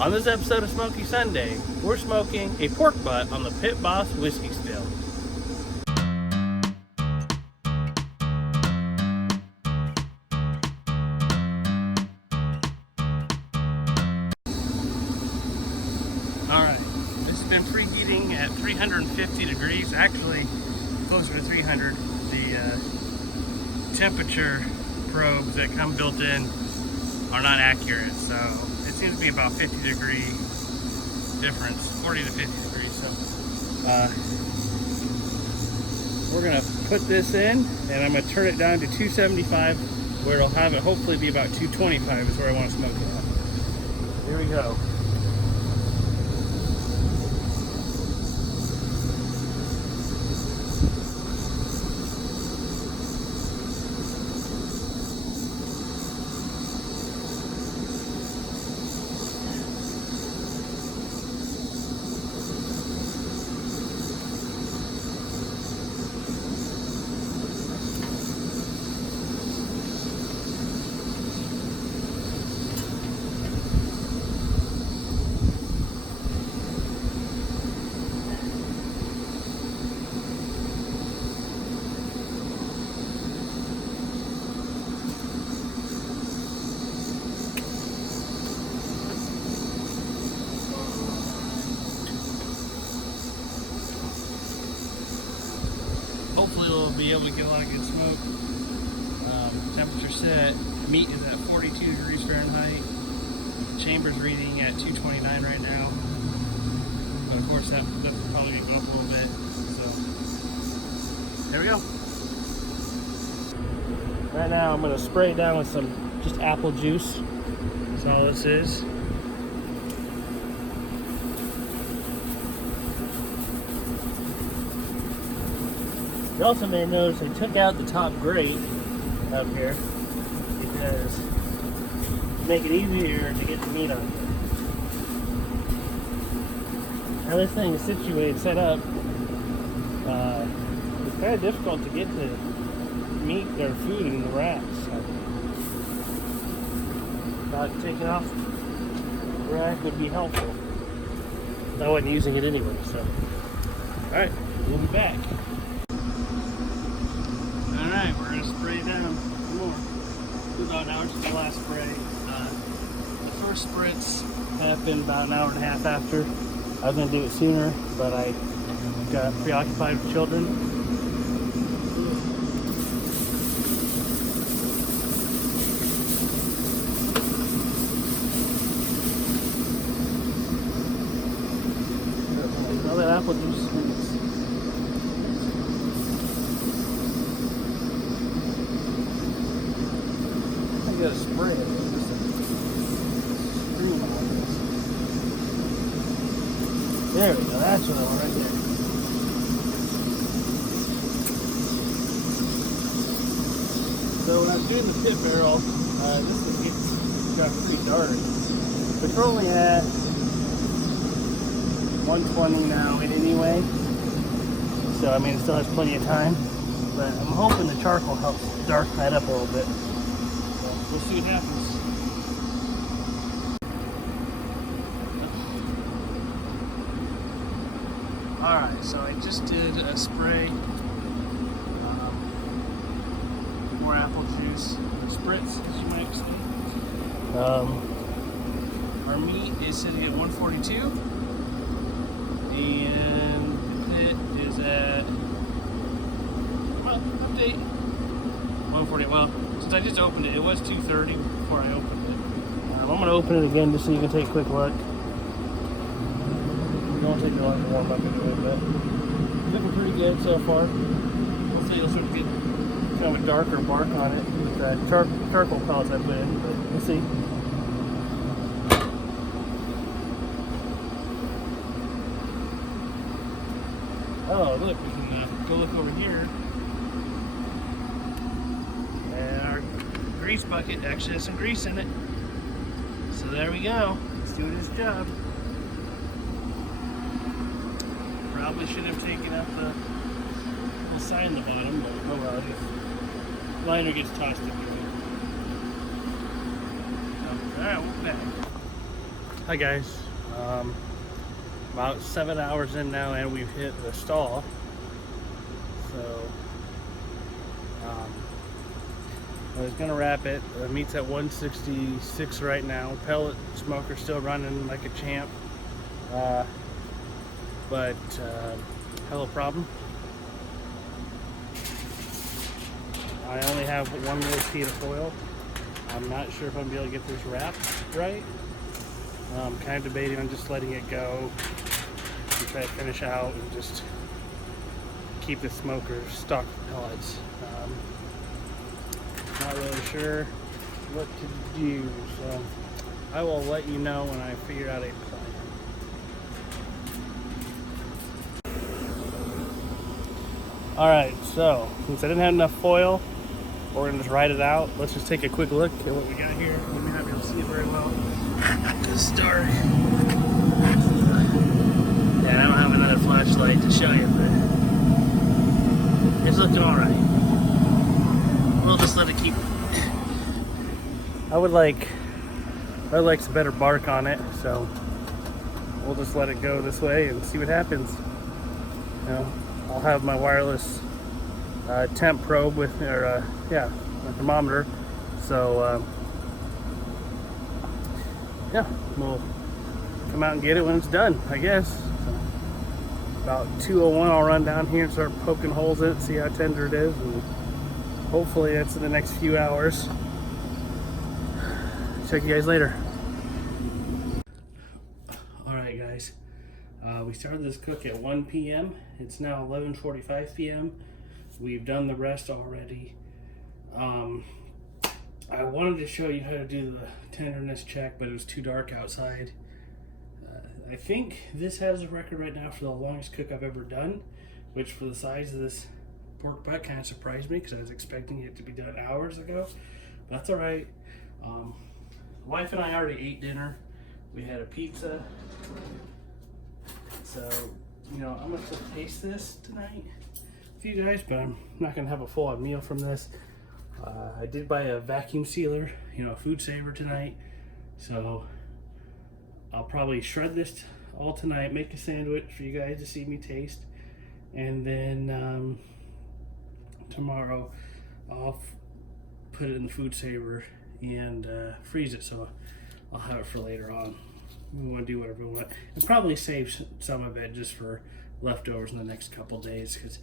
On this episode of Smoky Sunday, we're smoking a pork butt on the Pit Boss whiskey still. Alright, this has been preheating at 350 degrees, actually closer to 300. The temperature probes that come built in are not accurate, so it seems to be about 50 degree difference, 40 to 50 degrees. So we're gonna put this in and I'm gonna turn it down to 275 where it'll have it hopefully be about 225 is where I want to smoke it at. Here we go. Hopefully we'll be able to get a lot of good smoke. Temperature set, meat is at 42 degrees Fahrenheit. Chamber's reading at 229 right now. But of course that will probably go up a little bit. So there we go. Right now I'm going to spray it down with some just apple juice. That's all this is. You also may notice I took out the top grate up here because to make it easier to get the meat on here. Now this thing is situated, set up, it's kind of difficult to get the meat or food in the racks. So thought taking off the rack would be helpful. I wasn't using it anyway, so. Alright, we'll be back. Alright, we're going to spray down some more. It was about an hour since the last spray. The first spritz happened about an hour and a half after. I was going to do it sooner, but I got preoccupied with children. All that apple juice is I gotta spray it. Just stream on this. There we go. That's what I want right there. So when I was doing the pit barrel, this got pretty dark. But we're only at 120 now anyway. So I mean it still has plenty of time. But I'm hoping the charcoal helps darken that up a little bit. We'll see what happens. Alright, so I just did a spray. More apple juice. Spritz, as you might say. Our meat is sitting at 142. And the pit is at, well, update. 140, well, since I just opened it, it was 230 before I opened it. I'm going to open it again just so you can take a quick look. It won't take me long to warm up anyway, but looking pretty good so far. Hopefully you'll sort of get kind of a darker bark on it with that charcoal pellets I put in, but we'll see. Oh, look, we can go look over here. Grease bucket actually has some grease in it. So there we go. It's doing its job. Probably should have taken out the little sign in the bottom, but oh well, the liner gets tossed in. Alright, we're back. Hi guys. About 7 hours in now and we've hit the stall. So I was gonna wrap it. The meat's at 166 right now. Pellet smoker still running like a champ. But hello problem. I only have one little sheet of foil. I'm not sure if I'm gonna be able to get this wrapped right. I'm kind of debating on just letting it go and try to finish out and just keep the smoker stocked with pellets. Not really sure what to do, so I will let you know when I figure out a plan. Alright, so since I didn't have enough foil, we're going to just ride it out. Let's just take a quick look at what we got here. You may not be able to see it very well. It's dark. Yeah, I don't have another flashlight to show you, but it's looking alright. We'll just let it keep. I would like some better bark on it, so we'll just let it go this way and see what happens. You know, I'll have my wireless temp probe with, or my thermometer. So yeah, we'll come out and get it when it's done, I guess. So, about 2:01, I'll run down here and start poking holes in it, see how tender it is, and hopefully that's in the next few hours. Check you guys later. Alright guys, we started this cook at 1 p.m. It's now 11:45 p.m. We've done the rest already. I wanted to show you how to do the tenderness check, but it was too dark outside. I think this has a record right now for the longest cook I've ever done, which for the size of this pork butt kind of surprised me because I was expecting it to be done hours ago. But that's alright. Wife and I already ate dinner. We had a pizza. So, you know, I'm going to taste this tonight for you guys, but I'm not going to have a full-on meal from this. I did buy a vacuum sealer, you know, a food saver tonight. So I'll probably shred this all tonight, make a sandwich for you guys to see me taste. And then tomorrow I'll put it in the food saver and freeze it, so I'll have it for later on. We want to do whatever we want, and probably save some of it just for leftovers in the next couple days, because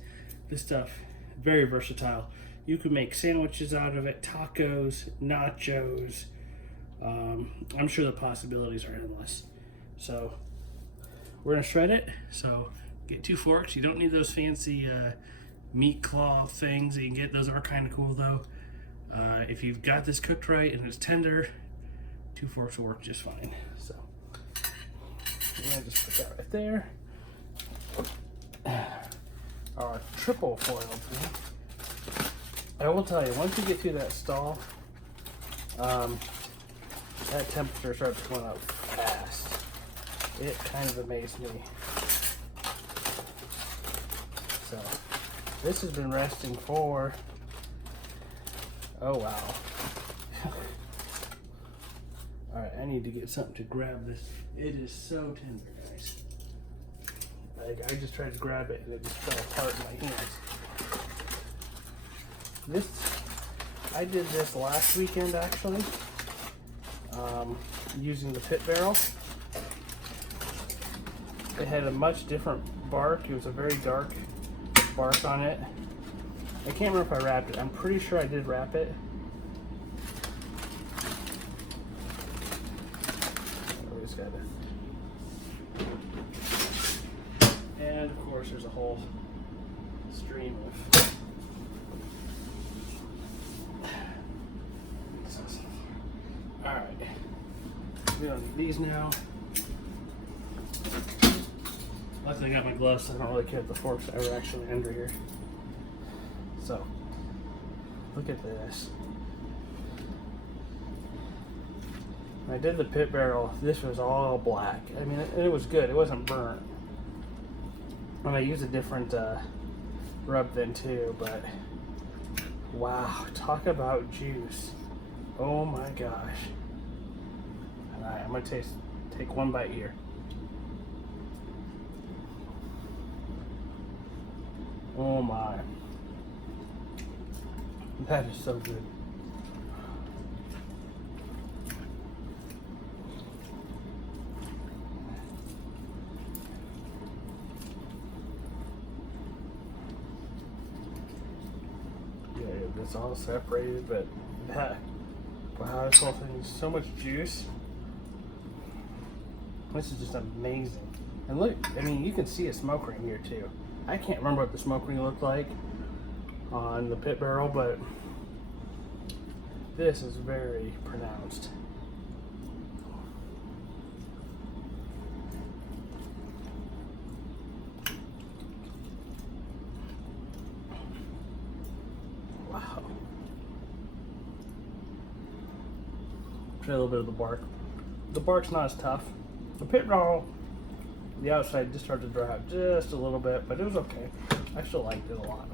this stuff very versatile. You can make sandwiches out of it, tacos, nachos. I'm sure the possibilities are endless. So we're gonna shred it. So get 2 forks. You don't need those fancy meat claw things that you can get. Those are kind of cool though. If you've got this cooked right and it's tender, 2 forks will work just fine. So I'm gonna just put that right there. Our triple foiled thing. I will tell you, once you get through that stall, that temperature starts going up fast. It kind of amazed me. So this has been resting for, oh wow. Alright, I need to get something to grab this. It is so tender, guys. Like, I just tried to grab it and it just fell apart in my hands. I did this last weekend actually, using the pit barrel. It had a much different bark. It was a very dark bark on it. I can't remember if I wrapped it. I'm pretty sure I did wrap it. We just gotta. And of course, there's a whole stream of. Alright, we don't need these now. Luckily I got my gloves, so I don't really care if the forks are actually under here. So, look at this. When I did the pit barrel, this was all black. I mean, it was good, it wasn't burnt. And I used a different rub then too, but wow, talk about juice. Oh my gosh. Alright, I'm gonna taste take one bite here. Oh my. That is so good. Yeah, it's all separated, but that, wow, this whole thing is so much juice. This is just amazing. And look, I mean, you can see a smoke ring here too. I can't remember what the smoke ring looked like on the pit barrel, but this is very pronounced. Wow. Try a little bit of the bark. The bark's not as tough. The pit barrel, the outside just started to dry out just a little bit, but it was okay. I still liked it a lot.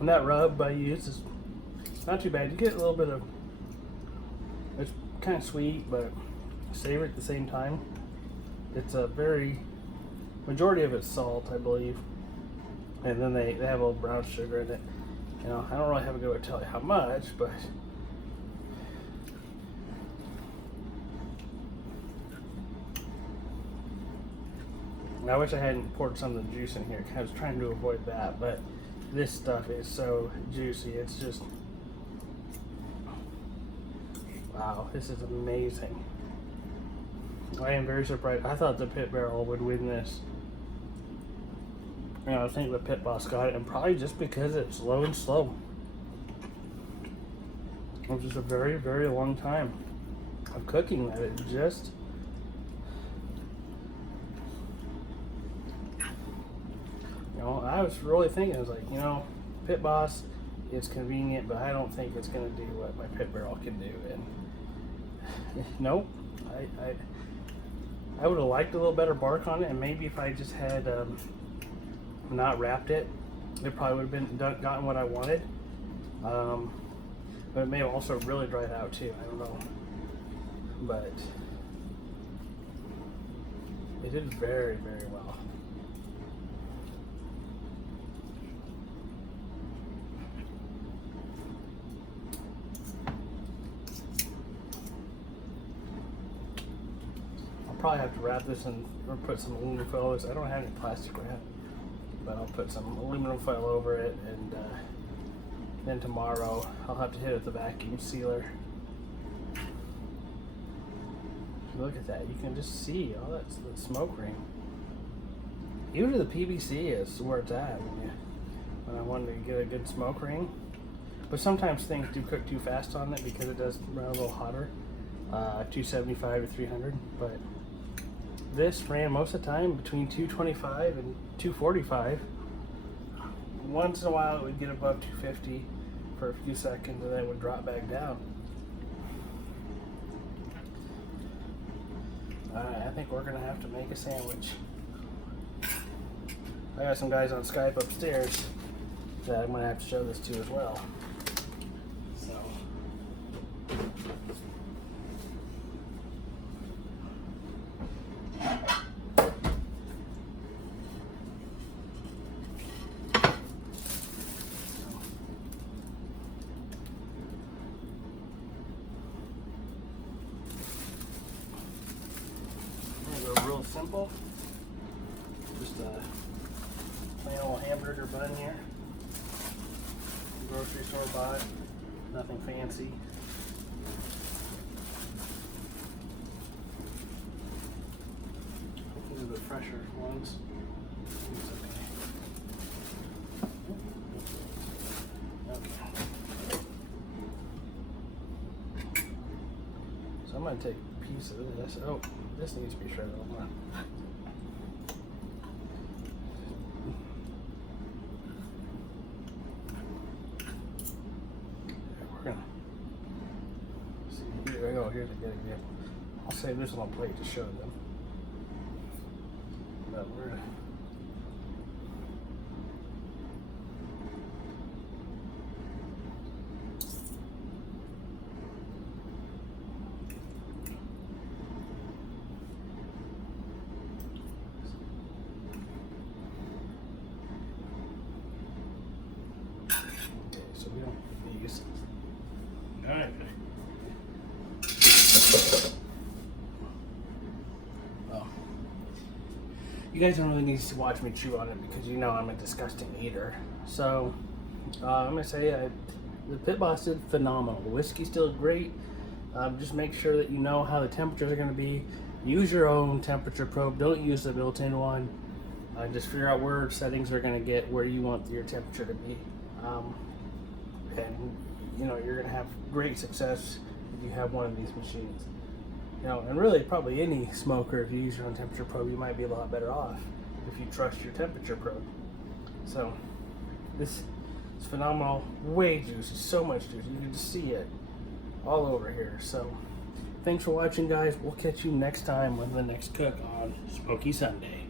And that rub I used is not too bad. You get a little bit of, it's kind of sweet, but savory at the same time. It's a very, majority of it's salt, I believe. And then they have a little brown sugar in it. You know, I don't really have a good way to tell you how much, but I wish I hadn't poured some of the juice in here. I was trying to avoid that, but this stuff is so juicy. It's just, wow, this is amazing. I am very surprised. I thought the pit barrel would win this. You know, I think the pit boss got it, and probably just because it's low and slow. It was just a very, very long time of cooking that it just, you know, I was really thinking, I was like, you know, pit boss, it's convenient, but I don't think it's going to do what my pit barrel can do. And nope, I would have liked a little better bark on it, and maybe if I just had not wrapped it, it probably would have been gotten what I wanted. But it may have also really dried out too. I don't know. But it did very, very well. I'll probably have to wrap this in or put some aluminum foil. I don't have any plastic wrap, but I'll put some aluminum foil over it, and then tomorrow I'll have to hit it with the vacuum sealer. Look at that, you can just see all that smoke ring. Usually the PVC is where it's at when I wanted to get a good smoke ring. But sometimes things do cook too fast on it because it does run a little hotter, 275 to 300. But this ran most of the time between 225 and 245. Once in a while it would get above 250 for a few seconds, and then it would drop back down. Alright, I think we're gonna have to make a sandwich. I got some guys on Skype upstairs that I'm gonna have to show this to as well. So real simple. Just a plain old hamburger bun here. Grocery store bought. Nothing fancy. These are the fresher ones. Okay. So I'm going to take a piece of this. Oh, this needs to be shredded. Hold on. We're gonna see. Here we go. Here's a good example. I'll save this on a plate to show them. But we're so we don't need these. All right. Well, you guys don't really need to watch me chew on it because you know I'm a disgusting eater. So I'm gonna say the Pit Boss did phenomenal. The whiskey's still great. Just make sure that you know how the temperatures are going to be. Use your own temperature probe. Don't use the built-in one. Just figure out where settings are going to get where you want your temperature to be. And you know, you're going to have great success if you have one of these machines. You know, and really probably any smoker, if you use your own temperature probe, you might be a lot better off if you trust your temperature probe. So this is phenomenal. Way juicy, so much juice. You can just see it all over here. So thanks for watching, guys. We'll catch you next time with the next cook on Smoky Sunday.